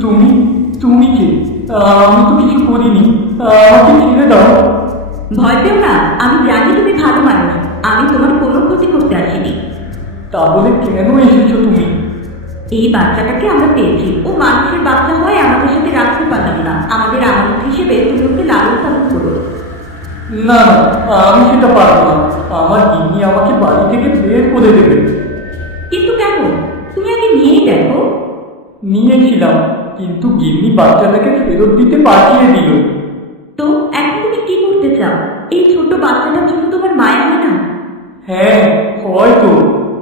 তুমি তুমি কে? আমি তো কিছু করিনি। আমাকে ছেড়ে দাও। ভয় পেও না আমি জানি তুমি ভালো মানুষ। আমি তোমার কোনো ক্ষতি করতে আসিনি। তাহলে কেন এসেছ তুমি? এই বাচ্চাটাকে আমরা পেয়েছি। ও মানুষের বাচ্চা হয় আমাদের সাথে রাখতে পারতাম না। আমাদের আমানত হিসেবে তুমি ওকে লালন পালন করো। না না আমি সেটা পারব না। আমার গিন্নি আমাকে বাড়ি থেকে বের করে দেবে। নিয়েছিলাম কিন্তু গিন্নি বাচ্চাটাকে ফেরত দিতে পাঠিয়ে দিল। তো এখন তুমি কি করতে চাও? এই ছোট বাচ্চাটার জন্য তোমার মায়া হয় না? হ্যাঁ হয়তো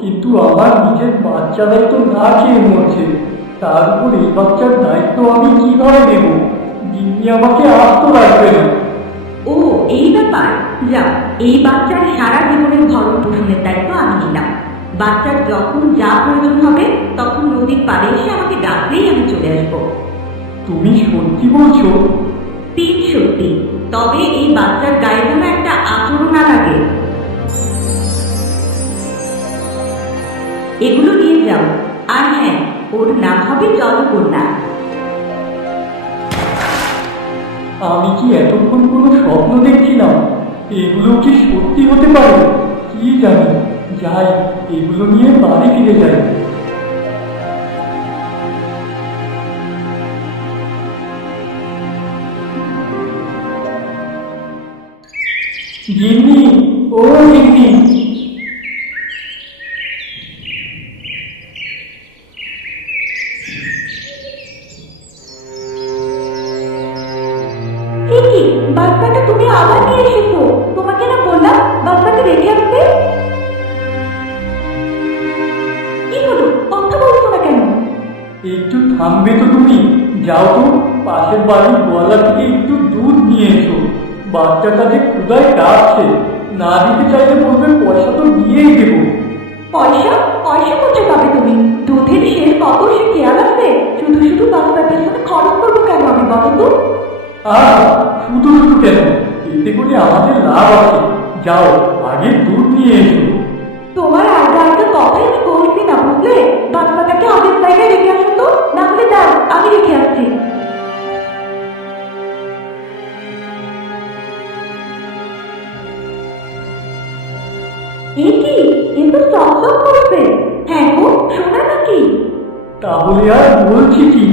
কিন্তু আমার নিজের বাচ্চারাই তো না খেয়ে মরছে। তার উপর এই বাচ্চার দায়িত্ব আমি কীভাবে নেব? গিন্নি আমাকে আস্ত রাখবে না। ও এই ব্যাপার। যাও এই বাচ্চার সারা জীবনের ভরণ পোষণের দায়িত্ব আমি নিলাম। বাচ্চার যখন যা প্রয়োজন হবে, তখন নদীর পাড়ে এসে আমাকে ডাকলেই আমি চলে আসব। তুমি সত্যি বলছো? তিন সত্যি। তবে এই বাচ্চার গায়ে যেন একটা আচরণ না লাগে। এগুলো নিয়ে যাও। আর হ্যাঁ ওর নাম হবে জলকন্যা। আমি কি এতক্ষণ কোনো স্বপ্ন দেখছিলাম? এগুলো কি সত্যি হতে পারে? কি জানি। যাই এগুলো নিয়ে বাড়ি ফিরে যাই গিন্নি ও গিন্নি এ কি বাচ্চাটা তুমি আবার নিয়ে এসেছ তোমাকে না বললাম বাচ্চাকে রেখে থামবে তো তুমি? যাও তো পাশের বাড়ির গোয়ালা থেকে একটু দুধ নিয়ে এসো। বাচ্চাটা যে ক্ষুদায় ডাকছে। না দিতে চাইলে বলবে পয়সা তো দিয়েই দেবো। পয়সা? পয়সা কোথায় পাবে তুমি? দুধের শেষ কত সে খেয়াল আছে? শুধু শুধু বাচ্চার পেছনে খরচ করব কেন আমি বলো তো? আর শুধু শুধু কেন? এতে করে আমাদের লাভ আছে। যাও আগে দুধ নিয়ে এসো। এ তো চকচক করছে হ্যাঁ গো শোনা নাকি? তাহলে আর বলছি কি?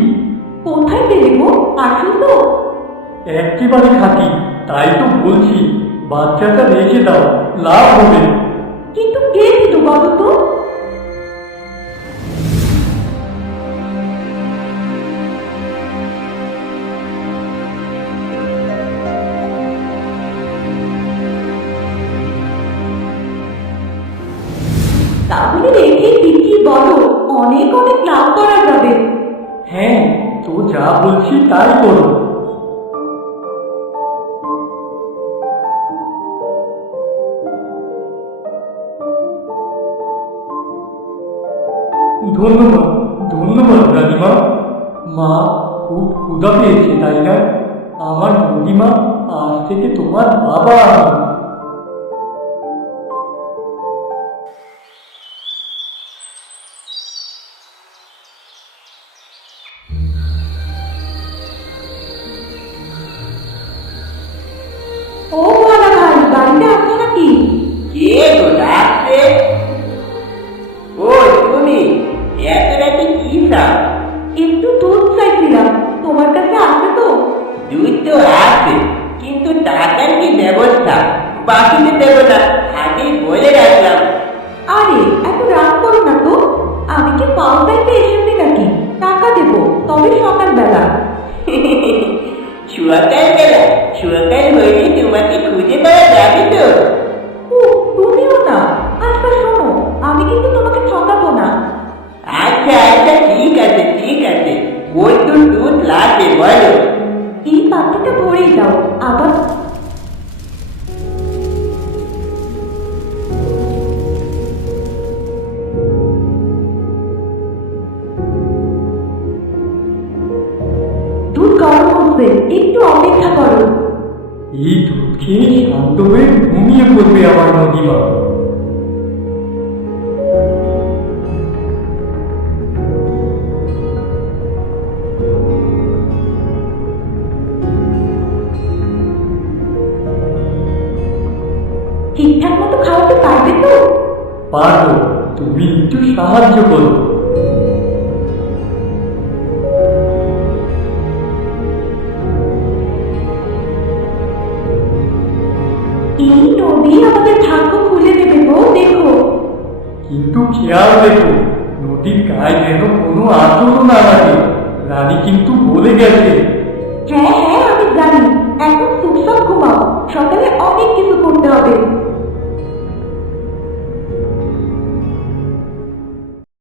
কোথায় পেলে গো? আসুন তো। একেবারে খাঁটি তাই তো বলছি। বাচ্চাটা রেখে দাও লাভ হবে। কিন্তু কে দিল বলো তো? তাহলে রেখে দিকি বলো অনেক অনেক লাভ করা যাবে। হ্যাঁ তো যা বলছি তাই করো। ধন্যবাদ ধন্যবাদ রানীমা মা খুব ক্ষুধা পেয়েছে, তাই না? আমার নদীমা আজ থেকে তোমার বাবা। বাকিতে দেবো না আগেই বলে রাখলাম আরে এত রাগ করো না তো। আমি কি পাও চাইতে এসেছি নাকি? টাকা দেব তবে সকালবেলা। শুয়াকার বেলা শুয়াকার হইলে তোমাকে খুঁজে পাওয়া যাবে তো। তুমিও না। আচ্ছা শোনো আমি কিন্তু তোমাকে একটু অপেক্ষা করো। এই দুধ শান্ত হয়ে ঘুমিয়ে পড়বে আমার নদীমা ঠিকঠাক মতো খাওয়াতে পারবে তো? পারব তুমি একটু সাহায্য করো। এই নদী আমাদের ভাগ্য খুলে দেবে গো, দেখো। কিন্তু খেয়াল রেখো, নদীর গায়ে যেন কোনো আচরণ না লাগে। রানী কিন্তু বলে গেছে